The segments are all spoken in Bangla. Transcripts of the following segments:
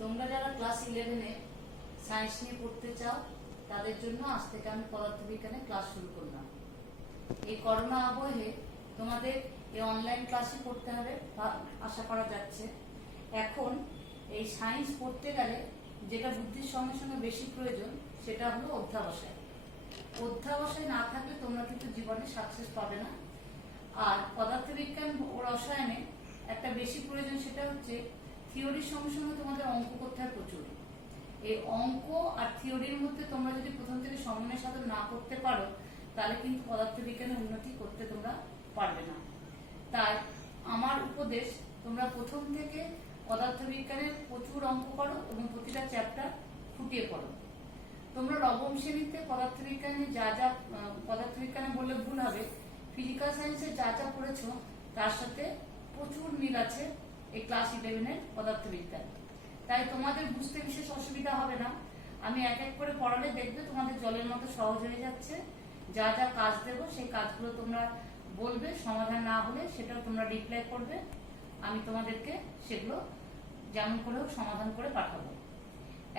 তোমরা যারা ক্লাস 11-এ সায়েন্স নিয়ে পড়তে চাও তাদের জন্য আজ থেকে আমি পদার্থবিজ্ঞানে ক্লাস শুরু করলাম। এই করোনা আবহে তোমাদের এই অনলাইন ক্লাসই করতে হবে আশা করা যাচ্ছে। এখন এই সায়েন্স পড়তে গেলে যেটা বুদ্ধির সঙ্গে সঙ্গে বেশি প্রয়োজন সেটা হলো অধ্যাবসায়। অধ্যাবসায় না থাকলে তোমরা কিন্তু জীবনে সাকসেস পাবে না। আর পদার্থবিজ্ঞান ও রসায়নে একটা বেশি প্রয়োজন, সেটা হচ্ছে থিওরির সঙ্গে সঙ্গে তোমাদের অঙ্ক করতে হয় প্রচুর। এই অঙ্ক আর থিওরির মধ্যে তোমরা যদি প্রথম থেকে সমন্বয় সাধন না করতে পারো তাহলে কিন্তু পদার্থবিজ্ঞানে উন্নতি করতে তোমরা পারবে না। তাই আমার উপদেশ, তোমরা প্রথম থেকে পদার্থবিজ্ঞানের প্রচুর অঙ্ক করো এবং প্রতিটা চ্যাপ্টার খুঁটিয়ে পড়ো। তোমরা নবম শ্রেণীতে পদার্থবিজ্ঞানে পদার্থবিজ্ঞানে বললে ভুল হবে, ফিজিক্যাল সায়েন্সে যা যা পড়েছো তার সাথে প্রচুর মিল আছে এই ক্লাস 11-এর পদার্থবিজ্ঞান। তাই তোমাদের বুঝতে বিশেষ অসুবিধা হবে না। আমি এক এক করে পড়ালে দেখবে তোমাদের জলের মতো সহজ হয়ে যাচ্ছে। যা যা কাজ দেবো সেই কাজগুলো তোমরা বলবে, সমাধান না হলে সেটাও তোমরা রিপ্লাই করবে, আমি তোমাদেরকে সেগুলো যেমন করে হোক সমাধান করে পাঠাবো।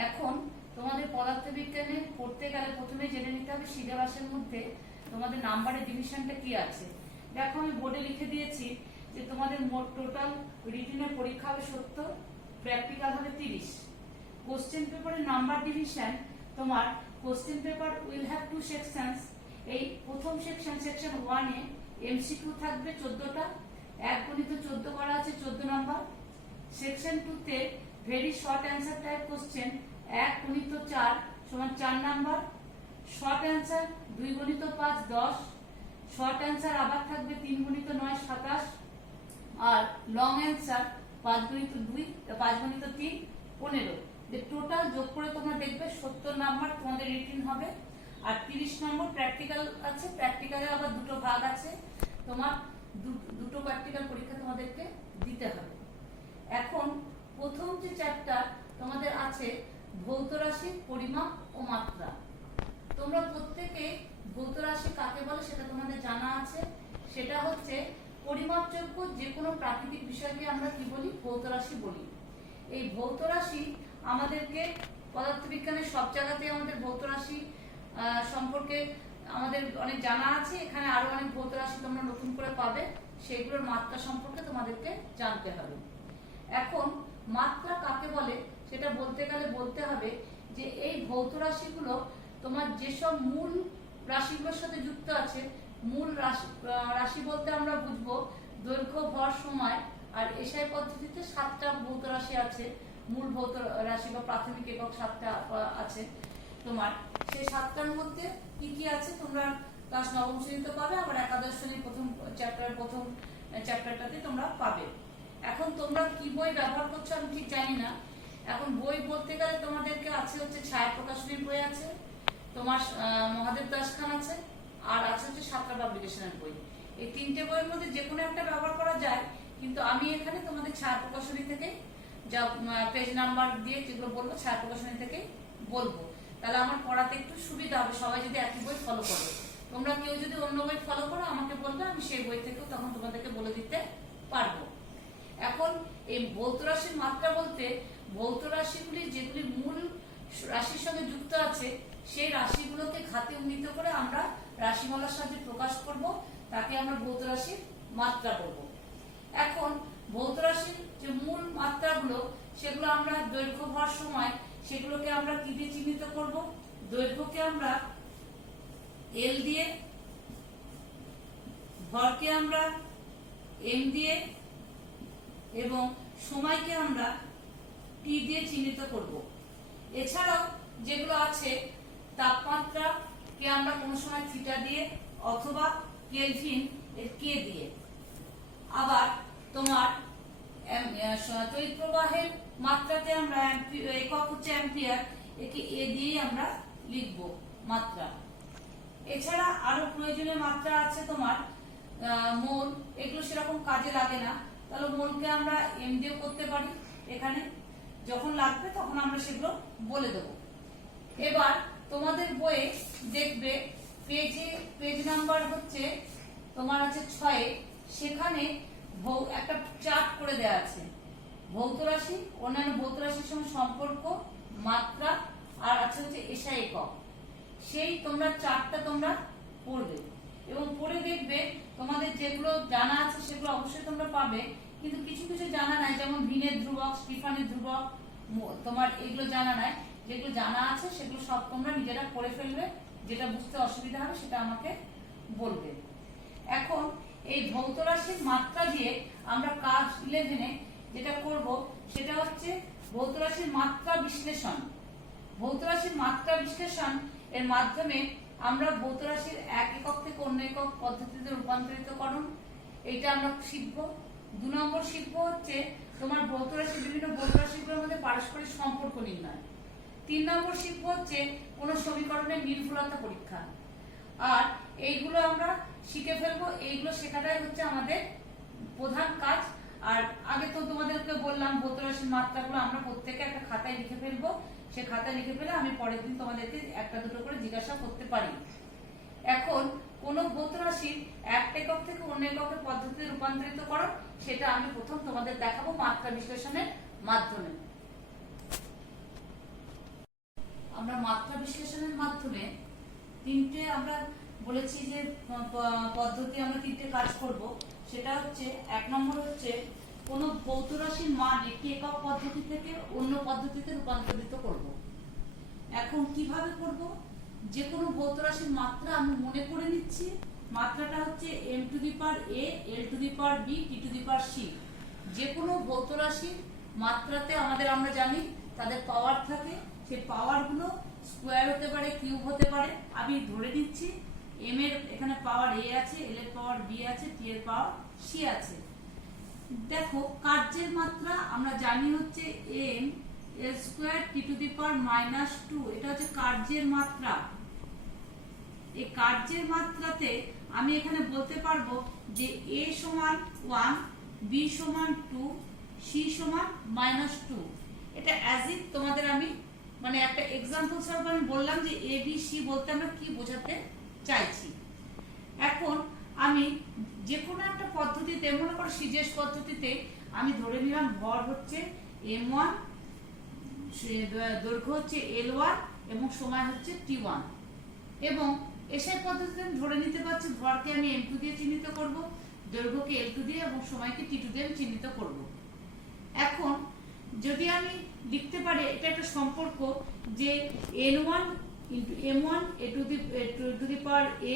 এখন তোমাদের পদার্থবিজ্ঞানে পড়তে গেলে প্রথমে জেনে নিতে হবে সিলেবাসের মধ্যে তোমাদের নাম্বারের ডিভিশনটা কি আছে। দেখো আমি বোর্ডে লিখে দিয়েছি যে তোমাদের মোট টোটাল রিটেনের পরীক্ষা হবে 70, প্র্যাকটিক্যাল হবে 30। কোশ্চেন পেপারের নাম্বার ডিভিশন, তোমার question paper will have 2 sections. এই প্রথম সেকশন 1-এ এমসিকিউ থাকবে 14টা, 1 গুণিত 14 করা আছে 14 নাম্বার। সেকশন 2-তে very short answer type question 1 গুণিত 4 সমান 4 নাম্বার। শর্ট অ্যান্সার 2 গুণিত 5 10। শর্ট অ্যান্সার আবার থাকবে 3 গুণিত 9 27। আর লং অ্যান্সার 5 গুণিত 2 5 গুণিত 3 15। যে টোটাল যোগ করে তোমরা দেখবে 70 নাম্বার তোমাদের রিটেন হবে। আর 30 নম্বর প্র্যাকটিক্যাল আছে। প্র্যাকটিক্যালে আবার দুটো ভাগ আছে, তোমার দুটো প্র্যাকটিক্যাল পরীক্ষা তোমাদেরকে দিতে হবে। এখন প্রথম যে চ্যাপ্টার তোমাদের আছে ভৌত রাশির পরিমাপ ও মাত্রা। তোমরা প্রত্যেকে ভৌত রাশি কাকে বলে সেটা তোমাদের জানা আছে। সেটা হচ্ছে পরিমাপযোগ্য যে কোনো প্রাকৃতিক বিষয়কে আমরা কি বলি, ভৌত রাশি বলি। এই ভৌত রাশি আমাদেরকে পদার্থবিজ্ঞানের সব জায়গাতেই আমাদের ভৌত রাশি সম্পর্কে আমাদের অনেক জানা আছে। এখানে আরো অনেক ভৌত রাশি তোমরা নতুন করে পাবে, সেগুলোর মাত্রা সম্পর্কে তোমাদেরকে জানতে হবে। এখন মাত্রা কাকে বলে সেটা বলতে গেলে বলতে হবে যে এই ভৌত রাশিগুলো তোমার যেসব মূল রাশিগুলোর সাথে যুক্ত আছে। মূল রাশি বলতে আমরা বুঝবো দৈর্ঘ্য, ভর, সময়। আর এসআই পদ্ধতিতে 7টা ভৌত রাশি আছে। মূল ভৌত রাশি বা প্রাথমিক একক 7টা আছে তোমার। সেই 7টার মধ্যে কি কি আছে তোমরা ক্লাস 9ম শ্রেণীতে পাবে, আবার একাদশ শ্রেণীর প্রথম চ্যাপ্টারটাতে তোমরা পাবে। এখন তোমরা কি বই ব্যবহার করছো আমি ঠিক জানি না। এখন বই বলতে গেলে তোমাদেরকে আছে হচ্ছে ছায়া প্রকাশনীর বই আছে, তোমার মহাদেব দাস খান আছে, আর আছে হচ্ছে সাঁতরা পাবলিকেশনের বই। এই 3টে বইয়ের মধ্যে যে কোনো একটা ব্যবহার করা যায়, কিন্তু আমি এখানে তোমাদের ছায়া প্রকাশনী থেকে যা পেজ নাম্বার দিয়ে যেগুলো বলবো ছায়া প্রকাশনী থেকে বলবো, তাহলে আমার পড়াতে একটু সুবিধা হবে। সবাই যদি একই বই ফলো করো, তোমরা কেউ যদি অন্য বই ফলো করো আমাকে বলবে, আমি সেই বই থেকেও তখন তোমাদেরকে বলে দিতে পারবো। এখন এই ভৌত রাশির মাত্রা বলতে ভৌত রাশিগুলি যেগুলি মূল রাশির সঙ্গে যুক্ত আছে সেই রাশিগুলোকে ঘাতে উন্নীত করে আমরা রাশিমালার সাহায্যে প্রকাশ করব, তাকে আমরা ভৌত রাশির মাত্রা বলবো। এখন ভৌত রাশির যে মূল মাত্রাগুলো সেগুলো আমরা দৈর্ঘ্য, ভর, সময়, সেগুলোকে আমরা কি দিয়ে চিহ্নিত করব। দৈর্ঘ্যকে আমরা এল দিয়ে, ভরকে আমরা এম দিয়ে এবং সময়কে আমরা টি দিয়ে চিহ্নিত করব। এছাড়াও যেগুলো আছে তাপমাত্রাকে আমরা কোনো সময় থিটা দিয়ে অথবা কেলভিন এর কে দিয়ে। আবার তোমার তড়িৎ প্রবাহের মাত্রাকে আমরা একক হচ্ছে অ্যাম্পিয়ার, একে এ দিয়েই আমরা লিখব মাত্রা। এছাড়া আরো প্রয়োজনীয় মাত্রা আছে তোমার মোল, এগুলো সেরকম কাজে লাগে না, তাহলে মোলকে আমরা এম দিয়ে করতে পারি। এখানে যখন লাগবে তখন আমরা সেগুলো বলে দেবো। এবার তোমাদের বইয়ে দেখবে পেজ নাম্বার হচ্ছে তোমার আছে 6, সেখানে একটা চার্ট করে দেওয়া আছে। ভৌত রাশি, অন্যান্য ভৌত রাশির সঙ্গে সম্পর্ক, মাত্রা, আর আছে হচ্ছে এসআই একক। সেই তোমরা চারটা তোমরা পড়বে এবং পড়ে দেখবে তোমাদের যেগুলো জানা আছে সেগুলো অবশ্যই তোমরা পাবে, কিন্তু কিছু কিছু জানা নাই, যেমন ভিনের ধ্রুবক, স্টিফানের ধ্রুবক, তোমার এগুলো জানা নাই। যেগুলো জানা আছে সেগুলো সব তোমরা নিজেরা পড়ে ফেলবে, যেটা বুঝতে অসুবিধা হবে সেটা আমাকে বলবে। এখন এই ভৌত রাশির মাত্রা দিয়ে আমরা ক্লাস 11-এ যেটা করব সেটা হচ্ছে ভৌত রাশির মাত্রা বিশ্লেষণ। ভৌত রাশির মাত্রা বিশ্লেষণ এর মাধ্যমে আমরা ভৌত রাশির এক একক থেকে অন্য একক পদ্ধতিতে রূপান্তরিতকরণ, এটা আমরা শিখবো। 2 নম্বর শিখবো হচ্ছে তোমার ভৌত রাশি, বিভিন্ন ভৌত রাশিগুলোর মধ্যে পারস্পরিক সম্পর্ক নির্ণয়। 3 নম্বর শিখবো হচ্ছে কোন সমীকরণের নির্ভুলতা পরীক্ষা। আর এইগুলো আমরা শিখে ফেলবো, এইগুলো শেখাটাই হচ্ছে আমাদের প্রধান কাজ। আর আগে তো তোমাদেরকে বললাম ভৌত রাশির মাত্রাগুলো আমরা প্রত্যেকে একটা খাতায় লিখে ফেলবো, সে খাতায় লিখে ফেলে আমি পরের দিন তোমাদেরকে একটা দুটো করে জিজ্ঞাসা করতে পারি। এখন কোন ভৌত রাশির এক একক থেকে অন্য এককের পদ্ধতিতে রূপান্তরিত করো সেটা আমি প্রথম তোমাদের দেখাবো মাত্রা বিশ্লেষণের মাধ্যমে। আমরা মাত্রা বিশ্লেষণের মাধ্যমে তিনটে আমরা বলেছি যে পদ্ধতি আমরা তিনটে কাজ করব। সেটা হচ্ছে 1 নম্বর হচ্ছে কোন ভৌত রাশির মান একটি একক পদ্ধতি থেকে অন্য পদ্ধতিতে রূপান্তরিত করব। এখন কিভাবে করব? যে কোনো ভৌত রাশির মাত্রা আমি মনে করে নিচ্ছি, মাত্রাটা হচ্ছে m two the power a, l to the power b, t to the power c। যে কোনো ভৌত রাশির মাত্রাতে আমরা জানি তাদের পাওয়ার থাকে, সেই পাওয়ারগুলো স্কোয়ার হতে পারে, কিউব হতে পারে। আমি ধরে নিচ্ছি m এর এখানে পাওয়ার a আছে, l এর পাওয়ার b আছে, t এর পাওয়ার c আছে। দেখো কার্যের মাত্রা আমরা জানি হচ্ছে m l square t to the power -2, এটা হচ্ছে কার্যের মাত্রা। এই কার্যের মাত্রাতে আমি এখানে বলতে পারবো যে a সমান 1, b সমান 2, c সমান -2। এটা অ্যাজ ইফ তোমাদের আমি মানে একটা एग्जांपल স্বরূপ আমি বললাম যে a b c বলতে আমরা কি বোঝাতে চাইছি। এখন আমি যে কোনো একটা পদ্ধতিতে, মনে করো সিজেস পদ্ধতিতে আমি ধরে নিলাম ভর হচ্ছে m1, দৈর্ঘ্য হচ্ছে l1 এবং সময় হচ্ছে t1, এবং এসআই পদ্ধতিতে আমি ধরে নিতে পারছি ভরকে আমি m2 দিয়ে চিহ্নিত করব, দৈর্ঘ্যকে l2 দিয়ে এবং সময়কে t2 দিয়ে আমি চিহ্নিত করব। এখন যদি আমি লিখতে পারি এটা একটা সম্পর্ক যে n1 m1 to the power a,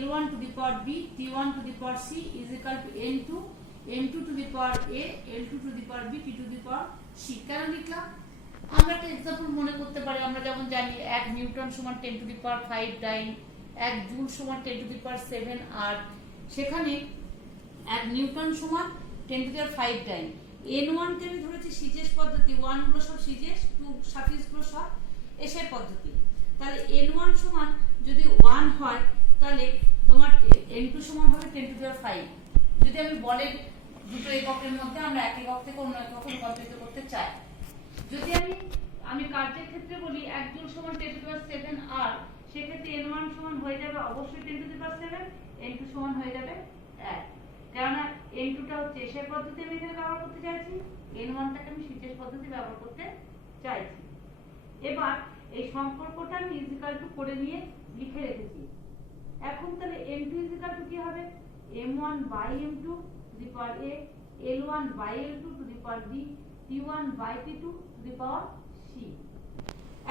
l1 to the power b, t1 to the power c is equal to n2 m2 to the power a, l2 to the power b, t to the power c। কেন লিখলাম? আমরা একটা एग्जांपल মনে করতে পারি। আমরা যেমন জানি 1 নিউটন সমান 10 to the power 5 dyne, 1 joule সমান 10 to the power 7 আর সেখানে 1 নিউটন সমান 10 to the power 5 dine. n1 কে আমি ধরেছি সিজেস পদ্ধতি, 1 গুলো সব সিজেস, 2 সাফিক্স গুলো সব এসআই পদ্ধতি। তাহলে n1 সমান যদি 1 হয় তাহলে তোমার n2 সমান হবে 10 to the power 5। যদি আমি বলের দুটো এককের মধ্যে আমরা এক একক থেকে অন্য এককে রূপান্তরিত করতে চাই, যদি আমি কার্যের ক্ষেত্রে বলি 1 জুল সমান 10 to the power 7 আর সেক্ষেত্রে n1 সমান হয়ে যাবে অবশ্যই 10 to the power 7, n2 সমান হয়ে যাবে 1। কেননা n2 টা হচ্ছে এসআই পদ্ধতি আমি এখানে ব্যবহার করতে চাইছি, n1 টাকে আমি সিজেস পদ্ধতি ব্যবহার করতে চাইছি। এবার এই সম্পর্কটা আমি ইজিক্যাল টু করে নিয়ে লিখে রেখেছি। এখন তাহলে m2 ইজিক্যাল টু কি হবে? m1 by m2 to the power a, l1 by l2 to the power b, t1 by t2 to the power c।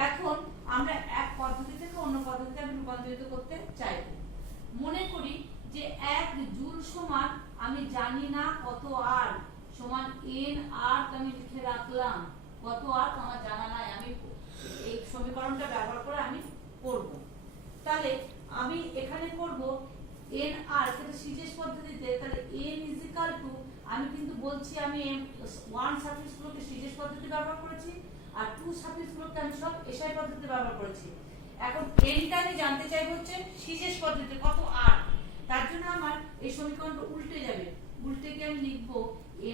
এখন আমরা এক পদ্ধতি থেকে অন্য পদ্ধতিতে আমি রূপান্তরিত করতে চাইব। মনে করি যে 1 জুল সমান আমি জানি না কত আর সমান n আর আমি লিখে রাখলাম, কত আর আমার জানা নাই, আমি এই সমীকরণটা ব্যবহার করে আমি করব। তাহলে আমি এখানে করব n আর, সেটা সিজেস পদ্ধতিতে। তাহলে n ইজ ইকুয়াল টু, আমি কিন্তু বলছি আমি 1 সাফিক্স গুলোকে সিজেস পদ্ধতি ব্যবহার করেছি আর 2 সাফিক্স গুলোকে আমি সব এসআই পদ্ধতি ব্যবহার করেছি। এখন n টা আমি জানতে চাইবো হচ্ছে সিজেস পদ্ধতিতে কত আর। তার জন্য আমার এই সমীকরণটা উল্টে যাবে, উল্টে গিয়ে আমি লিখব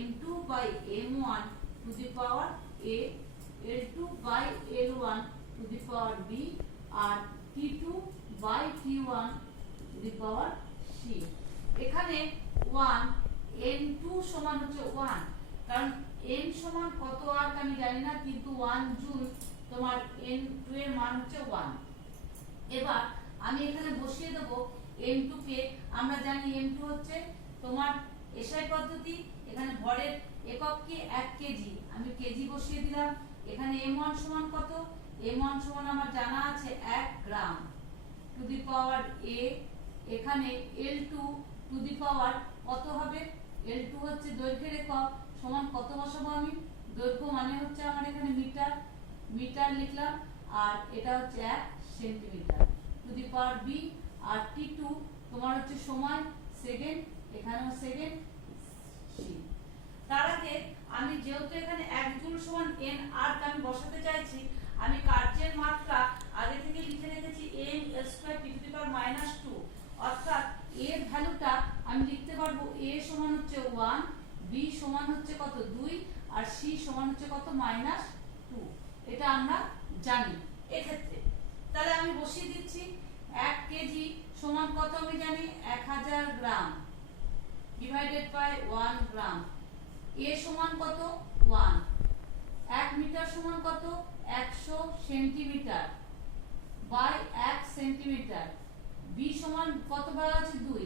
m2 by m1 to the power a, l2 by l1 to the power b আর t2 by t1 to the power c। এখানে 1 n2 সমান হচ্ছে 1, কারণ n সমান কত আর আমি জানি না, কিন্তু 1 জুল তোমার n2 এর মান হচ্ছে 1। এবার আমি এখানে বসিয়ে দেব m2 কে। আমরা জানি m2 হচ্ছে তোমার এসআই পদ্ধতি, এখানে ভরের একক কি 1 কেজি, আমি কেজি বসিয়ে দিলাম। এখানে m1 সমান কত, m1 সমান আমার জানা আছে 1 গ্রাম টু দি পাওয়ার a। এখানে l2 টু দি পাওয়ার কত হবে, l2 হচ্ছে দৈর্ঘ্যের একক, সমান কত বসাবো আমি, দৈর্ঘ্য মানে হচ্ছে আমার এখানে মিটার, মিটার লিখলাম, আর এটা হচ্ছে 1 centimetre to the power b। আর t2 তোমার হচ্ছে সময় সেকেন্ড, এখানেও সেকেন্ড c। তার আগে আমি যেহেতু এখানে 1 জুল সমান n আর আমি বসাতে চাইছি, আমি কার্যের মাত্রা আগে থেকে লিখে রেখেছি m square t to the power -2, অর্থাৎ a এর ভ্যালুটা আমি লিখতে পারবো a সমান হচ্ছে 1, b সমান হচ্ছে কত 2, আর c সমান হচ্ছে কত -2। এটা আমরা জানি এক্ষেত্রে। তাহলে আমি বসিয়ে দিচ্ছি 1 কেজি সমান কত আমি জানি 1000 গ্রাম ডিভাইডেড বাই 1 গ্রাম। a সমান কত 1, 1 মিটার সমান কত 100 সেন্টিমিটার বাই 1 সেন্টিমিটার, b সমান কত বলা আছে 2,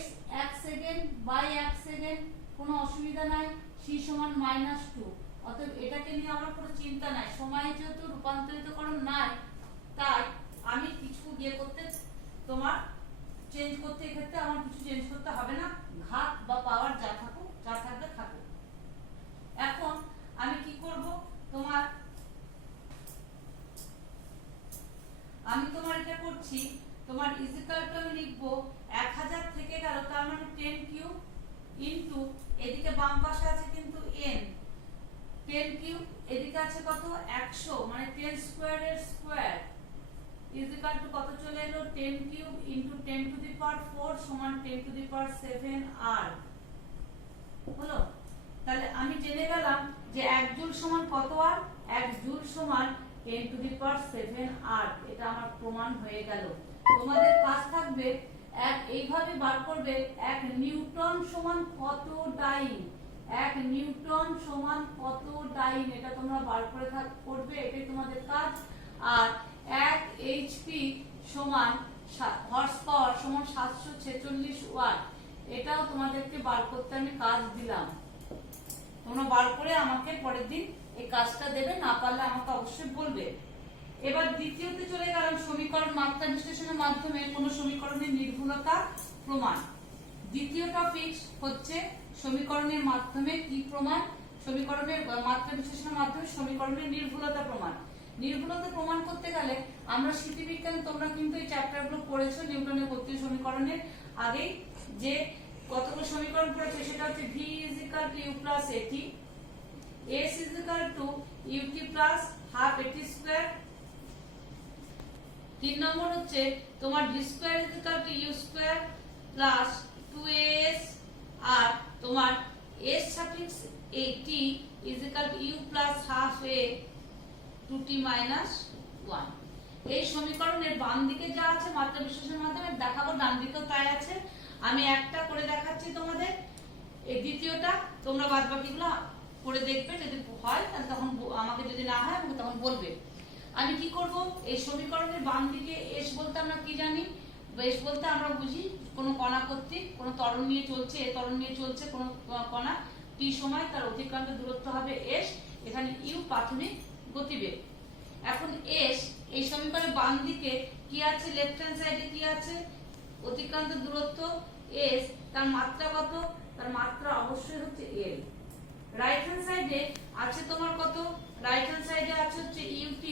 s 1 সেকেন্ড বাই 1 সেকেন্ড, কোনো অসুবিধা নাই, c সমান -2। অতএব এটাকে নিয়ে আমার কোনো চিন্তা নাই, সময় যেহেতু রূপান্তরিতকরণ নাই, তাই আমি কিছু করতে তোমার চেঞ্জ করতে, এক্ষেত্রে আমার কিছু চেঞ্জ করতে হবে না, ঘাত বা পাওয়ার যা থাকুক, যা থাকবে থাকুক। এখন আমি কি করব, আমি তোমার এটা করছি, তোমার ইজিক্যাল টু আমি লিখব 1000 থেকে গেল, তার মানে 10 কিউব ইনটু এদিকে বাম পাশে আছে কিন্তু n, 10 কিউব এদিকে আছে কত 100, মানে 10 স্কয়ার এর স্কয়ার ইজিক্যাল টু কত চলে এলো 10 কিউব ইনটু 10 টু দি পাওয়ার 4 সমান 10 টু দি পাওয়ার 7 আর হলো। তাহলে আমি জেনে গেলাম যে 1 জুল সমান কত আর, 1 জুল সমান 10 টু দি পাওয়ার 7 আর, এটা আমার প্রমাণ হয়ে গেল। তোমাদের কাজ থাকবে এইভাবে বার করবে 1 নিউটন সমান কত ডাইন, 1 নিউটন সমান কত ডাইন, এটা তোমরা বার করে করবে, এটাই তোমাদের কাজ। আর 1 এইচপি সমান হর্স পাওয়ার সমান 746 ওয়াট, এটাও তোমাদেরকে বার করতে আমি কাজ দিলাম। তোমরা বার করে আমাকে পরের দিন এই কাজটা দেবে, না পারলে আমাকে অবশ্যই বলবে। এবার দ্বিতীয়তে চলে গেলাম, সমীকরণ মাত্রা বিশ্লেষণের মাধ্যমে কোন সমীকরণের নির্ভুলতা প্রমাণ। দ্বিতীয় টপিক হচ্ছে সমীকরণের মাধ্যমে কি প্রমাণ, সমীকরণের মাত্রা বিশ্লেষণের মাধ্যমে সমীকরণের নির্ভুলতা প্রমাণ। নির্ভুলতা প্রমাণ করতে গেলে আমরা স্মৃতিবিজ্ঞানে, তোমরা কিন্তু এই চ্যাপ্টারগুলো পড়েছো, নিউটনের গতীয় সমীকরণের আগে যে কতগুলো সমীকরণ পড়েছো, সেটা হচ্ছে v = u + at, s = ut + half at square. 3 নম্বর হচ্ছে তোমার v² = u² + 2as, আর তোমার s suffix at = u + half a 2t - 1। এই সমীকরণের বাম দিকে যা আছে মাত্রা বিশ্লেষণের মাধ্যমে দেখাবো, ডান দিকেও তাই আছে। আমি একটা করে দেখাচ্ছি তোমাদের, এই দ্বিতীয়টা তোমরা বাদবাকিগুলো করে দেখবে, যদি হয় তাহলে তখন আমাকে, যদি না হয় আমাকে তখন বলবে। আমি কি করব, এই সমীকরণের বাম দিকে s বলতে আমরা কি জানি, s বলতে আমরা বুঝি কোন কণা কর্তৃক কোন ত্বরণ নিয়ে চলছে, এই ত্বরণ নিয়ে চলছে কোন কণা, t সময় তার অতিক্রান্ত দূরত্ব হবে s, এখানে u প্রাথমিক গতিবেগ। এখন s এই সমীকরণের বাম দিকে কি আছে, লেফট হ্যান্ড সাইডে কি আছে, অতিক্রান্ত দূরত্ব s, তার মাত্রা কত, তার মাত্রা অবশ্যই হচ্ছে l। রাইট হ্যান্ড সাইডে আছে তোমার কত, রাইট হ্যান্ড সাইডে আছে হচ্ছে ut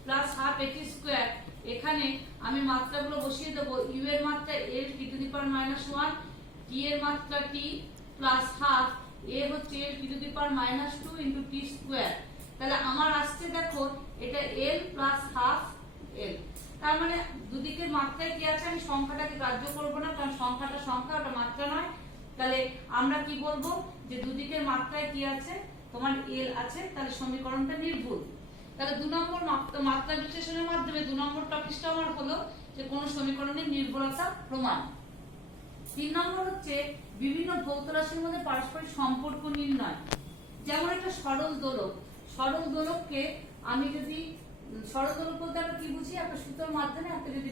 + half at স্কয়ার। এখানে আমি মাত্রাগুলো বসিয়ে দেব, u এর মাত্রা l t to the power -1, t এর মাত্রা t + half, a হচ্ছে l t to the power -2 * t square. তাহলে আমার আসছে দেখো এটা l + half l, তার মানে দুদিকের মাত্রায় কি আছে, আমি সংখ্যাটাকে গ্রাহ্য করব না, কারণ সংখ্যাটা সংখ্যা, ওটা মাত্রা নয়। তাহলে আমরা কি বলবো, যে দুদিকের মাত্রায় কি আছে, তোমার l আছে, তাহলে সমীকরণটা নির্ভুল। তাহলে 2 নম্বর মাত্রা বিশ্লেষণের মাধ্যমে 2 নম্বর টপিকটা আমার হলো যে কোন সমীকরণের নির্ভুলতা প্রমাণ। 3 নম্বর হচ্ছে বিভিন্ন ভৌত রাশির মধ্যে পারস্পরিক সম্পর্ক নির্ণয়। যেমন একটা সরল দোলক, সরল দোলককে আমি যদি সরল দোলক বলতে আমরা কি বুঝি, একটা সুতোর মাধ্যমে একটা যদি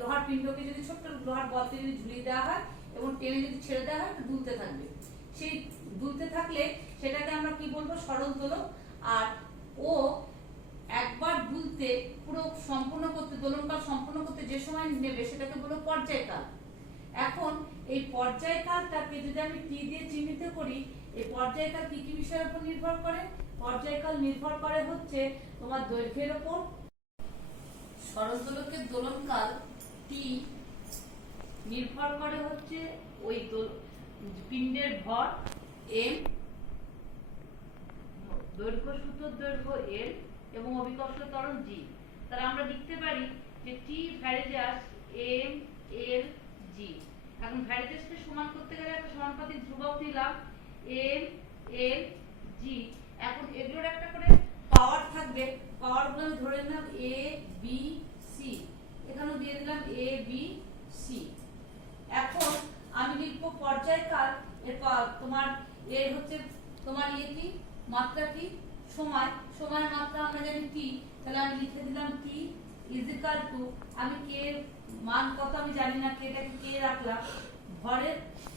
লোহার পিণ্ডকে যদি ছোট্ট লোহার বলকে যদি ঝুলিয়ে দেওয়া হয় এবং টেনে যদি ছেড়ে দেওয়া হয় দুলতে থাকবে, সেই দুলতে থাকলে সেটাকে আমরা কি বলবো, সরল দোলক। আর ও একবার দুলতে পুরো সম্পূর্ণ করতে, দোলনকাল সম্পূর্ণ করতে যে সময় নেবে সেটাকে বলবো পর্যায়কাল। এখন এই পর্যায়কালটাকে যদি আমি টি দিয়ে চিহ্নিত করি, এই পর্যায়কাল কি কি বিষয়ের উপর নির্ভর করে? পর্যায়কাল নির্ভর করে হচ্ছে তোমার দৈর্ঘ্যের উপর। সরল দোলকের দোলনকাল টি নির্ভর করে হচ্ছে ওই পিণ্ডের ভর এম, দৈর্ঘ্য সুতোর দৈর্ঘ্য এল এবং অভিকর্ষ ত্বরণ জি। তাহলে আমরা লিখতে পারি যে টি ভ্যারিজাস এম এল জি। এখন ভ্যারিজাসকে সমান করতে গেলে একটা সমানুপাতিক ধ্রুবক নিলাম এম এল জি। এখন এগুলোর একটা করে পাওয়ার থাকবে, পাওয়ার গুলো আমি ধরে নিলাম এ বি সি, এখানেও দিয়ে দিলাম এ বি সি। এখন আমি লিখবো পর্যায়কাল, এরপর তোমার এর হচ্ছে তোমার ইয়ে কি, মাত্রা কি, সময়, সময়ের মাত্রা আমরা জানি টি, তাহলে আমি লিখে দিলাম টি ইজ ইকুয়াল টু, আমি কে এর মান কত আমি জানি না, কেটাকে কে রাখলাম, ভরের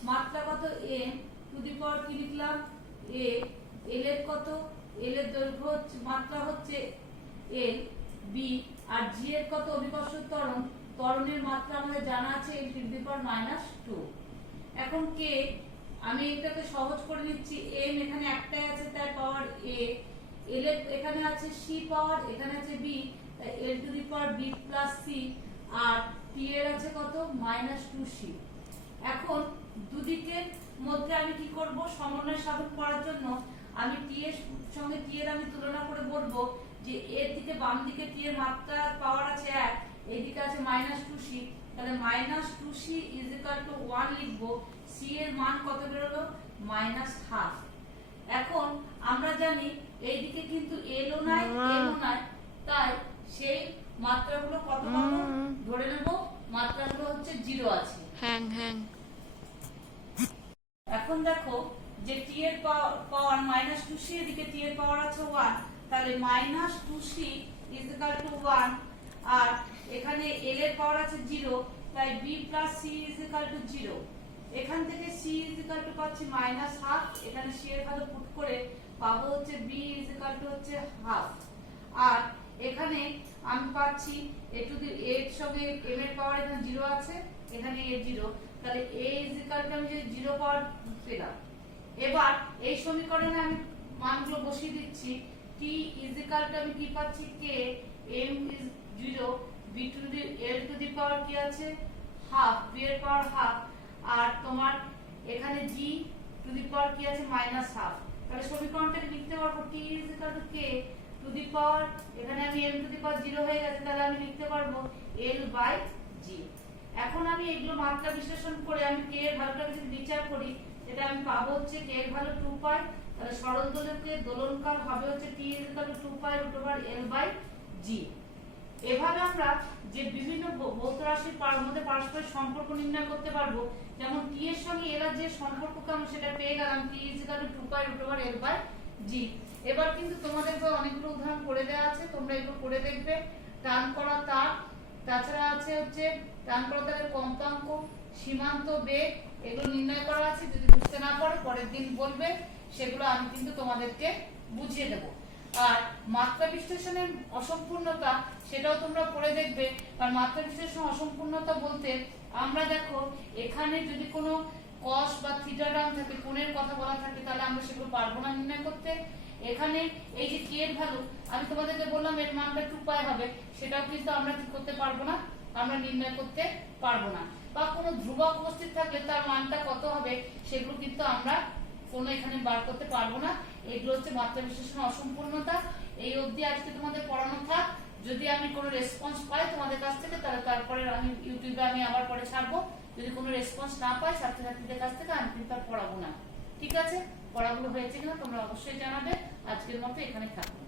মাত্রা কত এম টু দি পাওয়ার কি লিখলাম এ, এল এর কত, এল এর দৈর্ঘ্য মাত্রা হচ্ছে এল বি, আর জি এর কত, অভিকর্ষ ত্বরণ, ত্বরণের মাত্রা আমাদের জানা আছে এল টু দি পাওয়ার -2। এখন কে আমি এটাকে সহজ করে নিচ্ছি, এম এখানে একটাই আছে তাই পাওয়ার এ, এল এর এখানে আছে সি পাওয়ার, এখানে আছে বি, তাই L to the power B plus C, আর টি এর আছে কত -2c। এখন দুদিকের মধ্যে আমি কি করব, সমন্বয় সাধন করার জন্য আমি টি এর সঙ্গে টি এর আমি তুলনা করে বলবো যে এর দিকে বাম দিকে টি এর মাত্রা পাওয়ার আছে 1, এইদিকে আছে -2c, তাহলে -2c ইজ ইকুয়াল টু 1 লিখবো, সি এর মান কত বেরোলো -1/2। এখন আমরা জানি এইদিকে কিন্তু এল ও নাই এল ও নাই, তাই সেই মাত্রাগুলো কত কত ধরে নেব, মাত্রাগুলো হচ্ছে 0 আছে। এখন দেখো যে টি এর পাওয়ার -2c, এদিকে টি এর পাওয়ার আছে 1, তাহলে -2c ইজ ইকুয়াল টু 1, আর এখানে এল এর পাওয়ার আছে 0, তাই b plus c is equal two 0। এখান থেকে c ইজ ইকুয়াল টু পাচ্ছি -1/2, এখানে c এর ভ্যালু পুট করে পাবো হচ্ছে b ইজ ইকুয়াল টু হচ্ছে 1/2, আর এখানে আমি পাচ্ছি a টু দি এর সঙ্গে m এর পাওয়ার এখানে 0 আছে, এখানে a 0, তাহলে a ইজ ইকুয়াল টু আমি যে 0 পাওয়ার পেলাম। এবার এই সমীকরণে আমি মানগুলো বসিয়ে দিচ্ছি, t ইজ ইকুয়াল টু আমি কি পাচ্ছি k, m is 0, b to the l to the power কি আছে 1/2, b এর পাওয়ার 1/2, আর তোমার এখানে g টু দি পাওয়ার কি আছে -1/2। তাহলে সমীকরণটাকে লিখতে পারবো t is equal to k to the power, এখানে আমি m টু দি পাওয়ার 0 হয়ে গেছে, তাহলে আমি লিখতে পারবো l বাই g। এখন আমি এগুলো মাত্রা বিশ্লেষণ করে আমি k এর ভ্যালুটাকে যদি বিচার করি, এটা আমি পাবো হচ্ছে k এর ভ্যালু 2π, তাহলে সরল দোলকের দোলনকাল হবে হচ্ছে t is equal to 2π √l by g। এভাবে আমরা যে বিভিন্ন ভৌত রাশির মধ্যে পারস্পরিক সম্পর্ক নির্ণয় করতে পারবো, যেমন টি এর সঙ্গে এর যে সম্পর্ককে আমরা সেটা পেয়ে গেলাম t is equal to 2π √l by g। এবার কিন্তু তোমাদের অনেকগুলো উদাহরণ করে দেওয়া আছে, তোমরা এগুলো করে দেখবে। টান করা তার, তাছাড়া আছে হচ্ছে টান করা তারের কম্পাঙ্ক, সীমান্ত বেগ, এগুলো নির্ণয় করা আছে। যদি বুঝতে না পারো পরের দিন বলবে, সেগুলো আমি কিন্তু তোমাদেরকে বুঝিয়ে দেবো। আর মাত্রা বিশ্লেষণের অসম্পূর্ণতা, সেটাও তোমরা পড়ে দেখবে। আর মাত্রা বিশ্লেষণ অসম্পূর্ণতা বলতে আমরা দেখো এখানে যদি কোনো কস বা থিটা টার্ম থাকে, কোণের কথা বলা থাকে, তাহলে আমরা সেগুলো পারবো না নির্ণয় করতে। এখানে এই যে কে এর ভ্যালু আমি তোমাদেরকে বললাম এর মানটা 2π হবে, সেটাও কিন্তু আমরা কি করতে পারবো না, আমরা নির্ণয় করতে পারবো না। বা কোনো ধ্রুবক উপস্থিত থাকলে তার মানটা কত হবে সেগুলো কিন্তু আমরা কোনো এখানে বার করতে পারবো না। এগুলো হচ্ছে মাত্রা বিশ্লেষণ অসম্পূর্ণতা। এই অবধি আজকে তোমাদের পড়ানো থাক। যদি আমি কোনো রেসপন্স পাই তোমাদের কাছ থেকে, তাহলে তারপরে আমি ইউটিউবে আমি আবার পরে ছাড়বো। যদি কোনো রেসপন্স না পাই ছাত্রছাত্রীদের কাছ থেকে, আমি কিন্তু আর পড়াবো না। ঠিক আছে, পড়াগুলো হয়েছে কিনা তোমরা অবশ্যই জানাবে। আজকের মতো এখানে থাকবো।